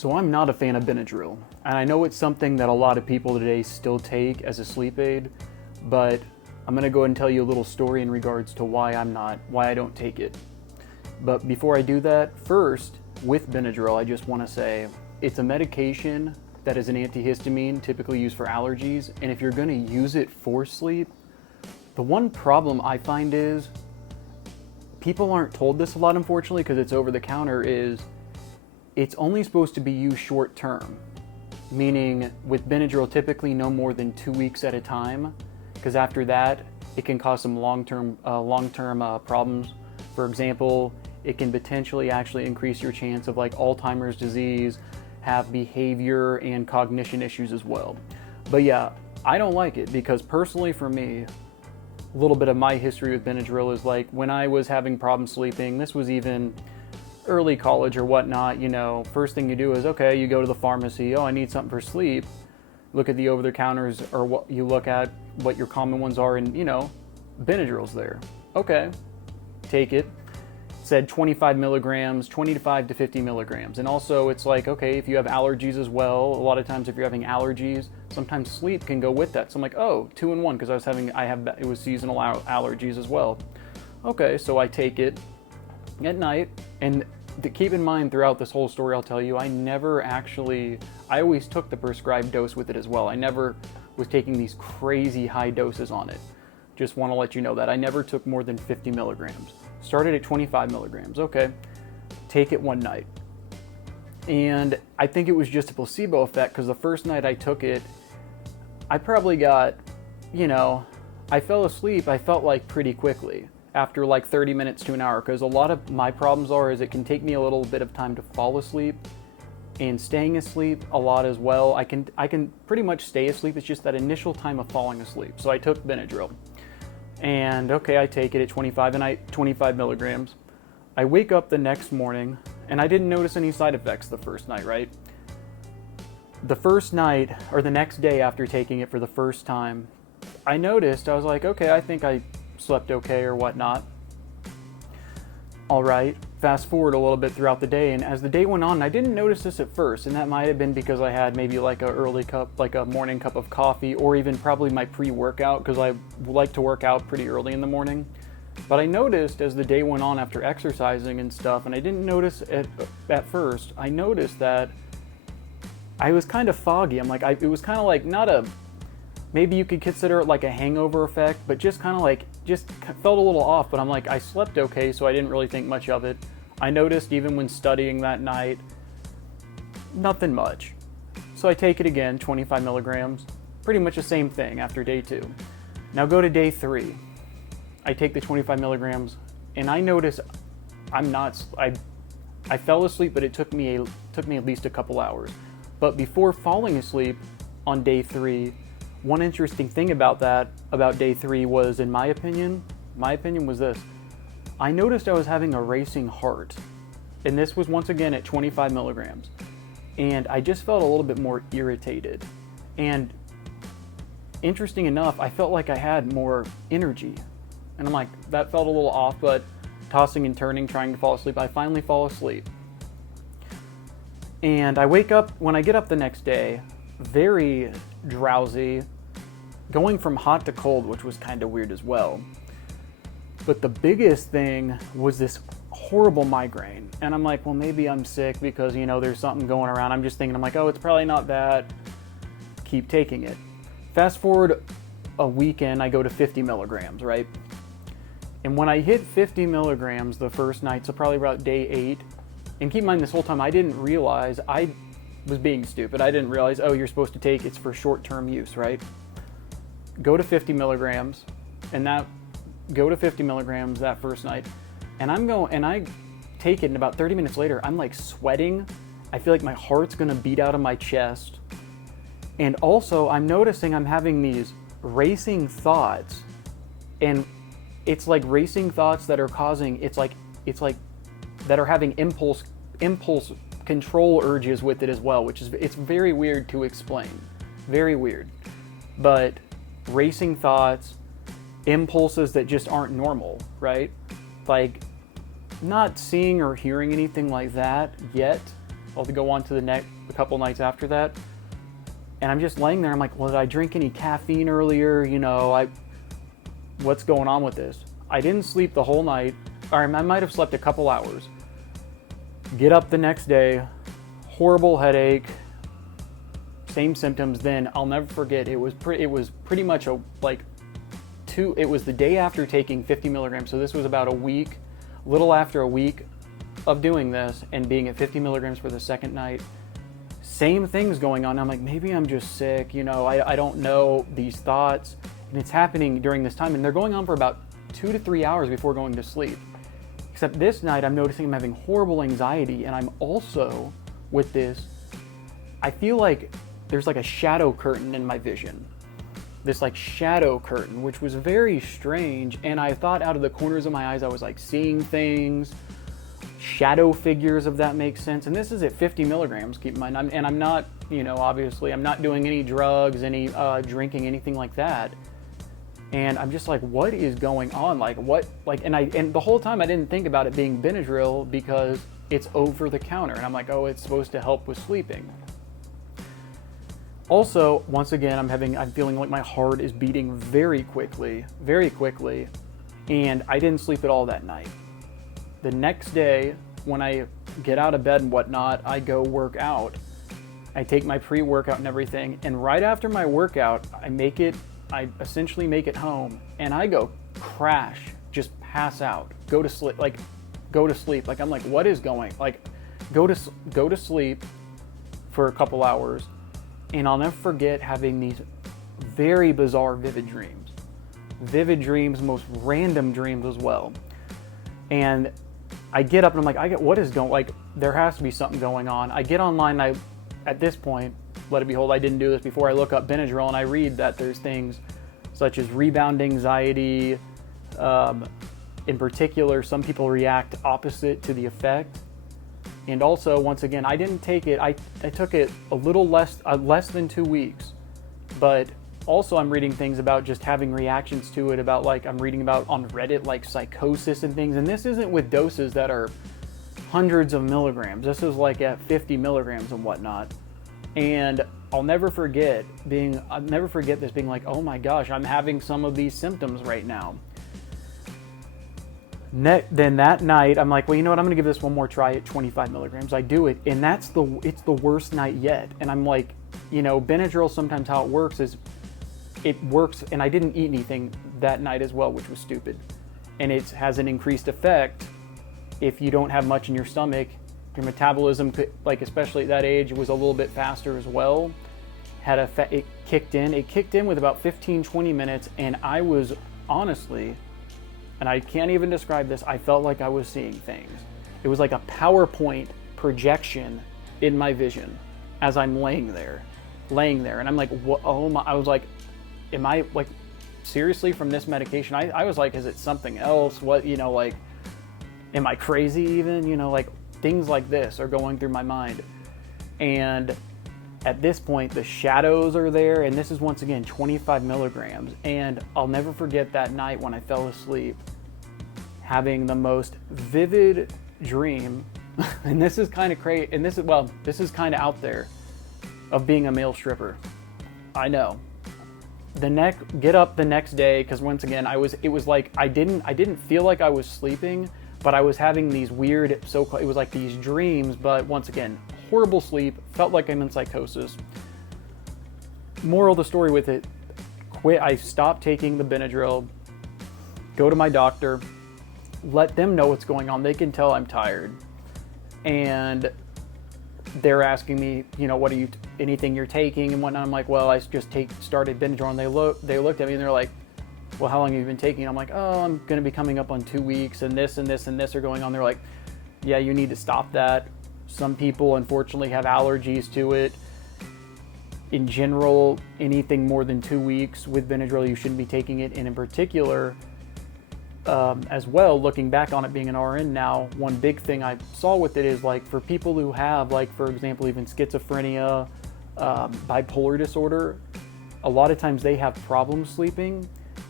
So I'm not a fan of Benadryl, and I know it's something that a lot of people today still take as a sleep aid, but I'm going to go ahead and tell you a little story in regards to why I don't take it. But before I do that, first, with Benadryl, I just want to say it's a medication that is an antihistamine typically used for allergies, and if you're going to use it for sleep, the one problem I find is people aren't told this a lot, unfortunately, because it's over the counter, is it's only supposed to be used short term, meaning with Benadryl typically no more than 2 weeks at a time, because after that it can cause some long-term problems. For example, it can potentially actually increase your chance of like Alzheimer's disease, have behavior and cognition issues as well. But yeah, I don't like it because personally for me, a little bit of my history with Benadryl is like when I was having problems sleeping, this was even early college or whatnot, first thing you do is, okay, you go to the pharmacy, oh, I need something for sleep. Look at the over-the-counters, or what you look at, what your common ones are, and Benadryl's there. Okay, take it. It said 25 milligrams, 25 to 50 milligrams. And also it's like, okay, if you have allergies as well, a lot of times if you're having allergies, sometimes sleep can go with that. So I'm like, oh, 2-in-1, because it was seasonal allergies as well. Okay, so I take it at night, and keep in mind throughout this whole story I'll tell you, I always took the prescribed dose with it as well. I never was taking these crazy high doses on it. Just want to let you know that. I never took more than 50 milligrams. Started at 25 milligrams. Okay, take it one night. And I think it was just a placebo effect because the first night I took it, I probably got, I fell asleep, I felt like pretty quickly after like 30 minutes to an hour, because a lot of my problems is it can take me a little bit of time to fall asleep, and staying asleep a lot as well. I can pretty much stay asleep, it's just that initial time of falling asleep. So I took Benadryl, and okay, I take it at 25 milligrams. I wake up the next morning, and I didn't notice any side effects the first night, right? The first night, or the next day after taking it for the first time, I noticed, I was like, okay, I think I slept okay or whatnot. All right, fast forward a little bit throughout the day, and as the day went on, I didn't notice this at first, and that might have been because I had maybe like a morning cup of coffee, or even probably my pre-workout, because I like to work out pretty early in the morning. But I noticed as the day went on after exercising and stuff, and I didn't notice it at first, I noticed that I was kind of foggy. It was kind of like maybe you could consider it like a hangover effect, but just felt a little off. But I'm like, I slept okay, so I didn't really think much of it. I noticed even when studying that night, nothing much. So I take it again, 25 milligrams, pretty much the same thing after day 2. Now go to day 3. I take the 25 milligrams, and I notice I fell asleep, but it took me at least a couple hours. But before falling asleep on day 3, one interesting thing about day 3 was, in my opinion was this. I noticed I was having a racing heart, and this was once again at 25 milligrams. And I just felt a little bit more irritated. And interesting enough, I felt like I had more energy. And I'm like, that felt a little off, but tossing and turning, trying to fall asleep, I finally fall asleep. And I wake up, when I get up the next day, very drowsy, going from hot to cold, which was kind of weird as well. But the biggest thing was this horrible migraine. And I'm like, well, maybe I'm sick because, there's something going around. I'm just thinking, I'm like, oh, it's probably not that. Keep taking it. Fast forward a weekend, I go to 50 milligrams, right? And when I hit 50 milligrams the first night, so probably about day 8, and keep in mind this whole time I didn't realize, I was being stupid. I didn't realize, oh, you're supposed to take, it's for short-term use, right? Go to 50 milligrams, and go to 50 milligrams that first night, and I take it, and about 30 minutes later, I'm like sweating. I feel like my heart's gonna beat out of my chest. And also, I'm noticing I'm having these racing thoughts, and it's like racing thoughts that are causing, it's like that are having impulse control urges with it as well, it's very weird to explain. Very weird. But racing thoughts, impulses that just aren't normal, right? Like, not seeing or hearing anything like that yet, I'll go on to a couple nights after that. And I'm just laying there. I'm like, well, did I drink any caffeine earlier? What's going on with this? I didn't sleep the whole night. Or I might have slept a couple hours. Get up the next day, horrible headache, same symptoms. Then I'll never forget. It was pretty much it was the day after taking 50 milligrams. So this was about a little after a week of doing this and being at 50 milligrams for the second night. Same things going on. I'm like, maybe I'm just sick. I don't know, these thoughts. And it's happening during this time. And they're going on for about 2 to 3 hours before going to sleep. Except this night, I'm noticing I'm having horrible anxiety. And I'm also, with this, I feel like there's like a shadow curtain in my vision. This like shadow curtain, which was very strange. And I thought out of the corners of my eyes, I was like seeing things, shadow figures, if that makes sense. And this is at 50 milligrams, keep in mind. I'm not, obviously I'm not doing any drugs, any drinking, anything like that. And I'm just like, what is going on? And the whole time I didn't think about it being Benadryl because it's over the counter. And I'm like, oh, it's supposed to help with sleeping. Also, once again, I'm feeling like my heart is beating very quickly, and I didn't sleep at all that night. The next day, when I get out of bed and whatnot, I go work out. I take my pre-workout and everything, and right after my workout, I essentially make it home, and I go crash, just pass out, go to sleep. Like, I'm like, what is going? Like, go to sleep for a couple hours. And I'll never forget having these very bizarre vivid dreams, most random dreams as well. And I get up and I'm like, what is going, like, there has to be something going on. I get online, at this point, let it be told, I didn't do this before. I look up Benadryl and I read that there's things such as rebound anxiety. In particular, some people react opposite to the effect. And also, once again, I didn't take it. I took it a little less than 2 weeks. But also, I'm reading things about just having reactions to it. About, like, I'm reading about on Reddit, like psychosis and things. And this isn't with doses that are hundreds of milligrams. This is like at 50 milligrams and whatnot. And I'll never forget this being like, oh my gosh, I'm having some of these symptoms right now. Then that night, I'm like, well, you know what? I'm going to give this one more try at 25 milligrams. I do it, and it's the worst night yet. And I'm like, Benadryl, sometimes how it works is it works, and I didn't eat anything that night as well, which was stupid. And it has an increased effect if you don't have much in your stomach. Your metabolism could, like, especially at that age, it was a little bit faster as well. It kicked in with about 15-20 minutes, and I was honestly, and I can't even describe this, I felt like I was seeing things. It was like a PowerPoint projection in my vision as I'm laying there. And I'm like, what? Oh my, I was like, am I, like, seriously from this medication? I was like, is it something else? What, like, am I crazy even? Like, things like this are going through my mind. And at this point, the shadows are there. And this is, once again, 25 milligrams. And I'll never forget that night when I fell asleep, having the most vivid dream. And this is kind of crazy. And this is kind of out there, of being a male stripper. I know. Get up the next day, because once again, it was like, I didn't feel like I was sleeping, but I was having these weird, it was like these dreams, but once again, horrible sleep, felt like I'm in psychosis. Moral of the story with it, I stopped taking the Benadryl, go to my doctor, let them know what's going on. They can tell I'm tired. And they're asking me, what are you, anything you're taking and whatnot. I'm like, well, I just started Benadryl, and they looked at me and they're like, well, how long have you been taking? I'm like, oh, I'm going to be coming up on 2 weeks, and this and this and this are going on. They're like, yeah, you need to stop that. Some people, unfortunately, have allergies to it. In general, anything more than 2 weeks with Benadryl, you shouldn't be taking it. And in particular, as well, looking back on it being an RN now, one big thing I saw with it is, like, for people who have, like, for example, even schizophrenia, bipolar disorder, a lot of times they have problems sleeping.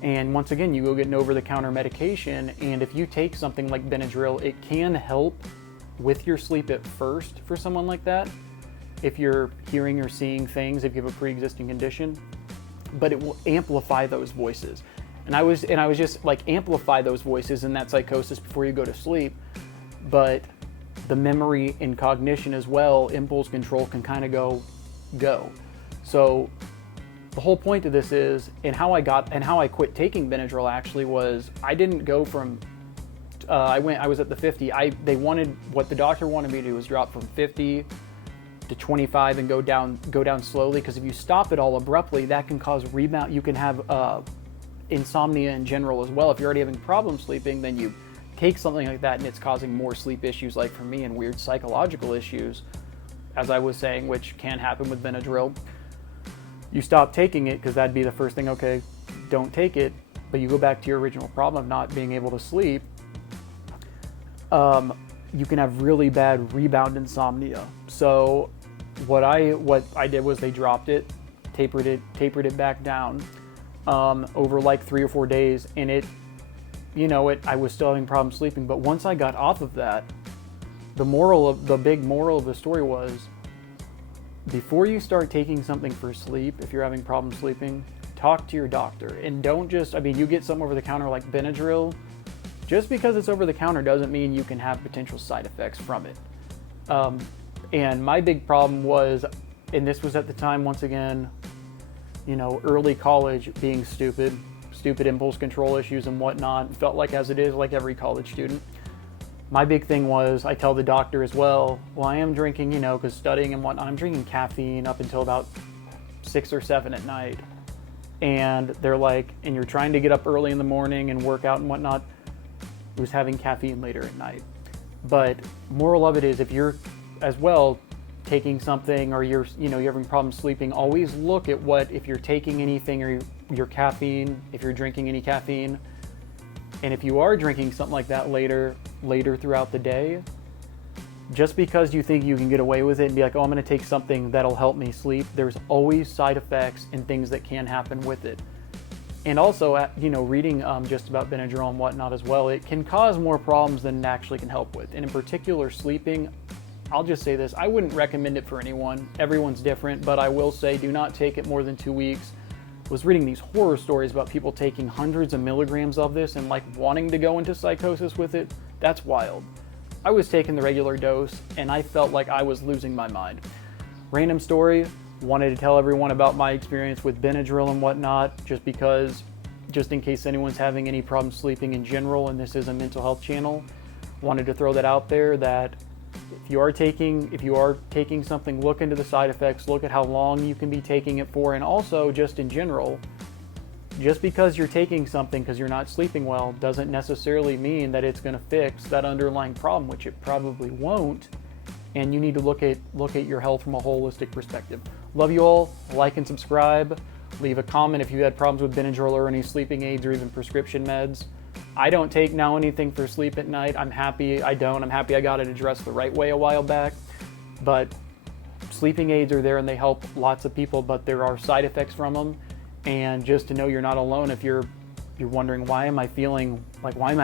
And once again, you go get an over-the-counter medication, and if you take something like Benadryl, it can help with your sleep at first for someone like that, if you're hearing or seeing things, if you have a pre-existing condition, but it will amplify those voices. And I was just like, amplify those voices in that psychosis before you go to sleep. But the memory and cognition as well, impulse control can kind of go. So the whole point of this is, and how I quit taking Benadryl actually was, I didn't go from, I was at the 50. What the doctor wanted me to do was drop from 50 to 25 and go down slowly, because if you stop it all abruptly, that can cause rebound. You can have insomnia in general as well. If you're already having problems sleeping, then you take something like that and it's causing more sleep issues, like for me, and weird psychological issues, as I was saying, which can happen with Benadryl. You stop taking it because that'd be the first thing, okay, don't take it, but you go back to your original problem of not being able to sleep. You can have really bad rebound insomnia. So what I did was they dropped it, tapered it back down over like 3 or 4 days, and I was still having problems sleeping. But once I got off of that, the big moral of the story was, before you start taking something for sleep, if you're having problems sleeping, talk to your doctor. And don't just, you get something over the counter like Benadryl, just because it's over the counter doesn't mean you can have potential side effects from it. And my big problem was, and this was at the time, once again, early college, being stupid impulse control issues and whatnot, felt like, as it is, like every college student. My big thing was, I tell the doctor as well, I am drinking, because studying and whatnot, I'm drinking caffeine up until about 6 or 7 at night. And they're like, and you're trying to get up early in the morning and work out and whatnot. It was having caffeine later at night. But moral of it is, if you're as well taking something, or you're having problems sleeping, always look at if you're taking anything, or your caffeine, if you're drinking any caffeine. And if you are drinking something like that later throughout the day, just because you think you can get away with it and be like, I'm going to take something that'll help me sleep, there's always side effects and things that can happen with it. And also, reading just about Benadryl and whatnot as well, it can cause more problems than it actually can help with. And in particular, sleeping, I'll just say this, I wouldn't recommend it for anyone. Everyone's different, but I will say, do not take it more than 2 weeks. Was reading these horror stories about people taking hundreds of milligrams of this and like wanting to go into psychosis with it. That's wild. I was taking the regular dose and I felt like I was losing my mind. Random story, wanted to tell everyone about my experience with Benadryl and whatnot, just in case anyone's having any problems sleeping in general, and this is a mental health channel. Wanted to throw that out there, that if you are taking something, look into the side effects, look at how long you can be taking it for, and also just in general, just because you're taking something because you're not sleeping well doesn't necessarily mean that it's going to fix that underlying problem, which it probably won't. And you need to look at your health from a holistic perspective. Love you all. Like and subscribe. Leave a comment if you had problems with Benadryl or any sleeping aids or even prescription meds. I don't take now anything for sleep at night. I'm happy I don't. I'm happy I got it addressed the right way a while back. But sleeping aids are there and they help lots of people, but there are side effects from them. And just to know you're not alone if you're wondering, why am I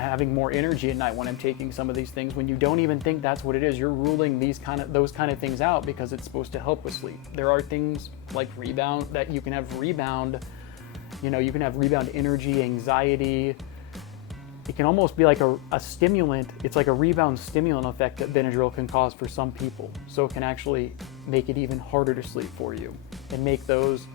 having more energy at night when I'm taking some of these things, when you don't even think that's what it is. You're ruling those kind of things out because it's supposed to help with sleep. There are things like rebound, that you can have rebound, you can have rebound energy, anxiety. It can almost be like a stimulant. It's like a rebound stimulant effect that Benadryl can cause for some people. So it can actually make it even harder to sleep for you and make those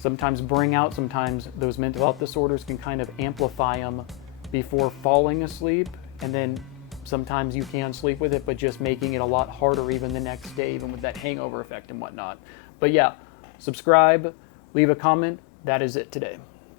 sometimes bring out, sometimes those mental health disorders can kind of amplify them before falling asleep. And then sometimes you can sleep with it, but just making it a lot harder even the next day, even with that hangover effect and whatnot. But yeah, subscribe, leave a comment. That is it today.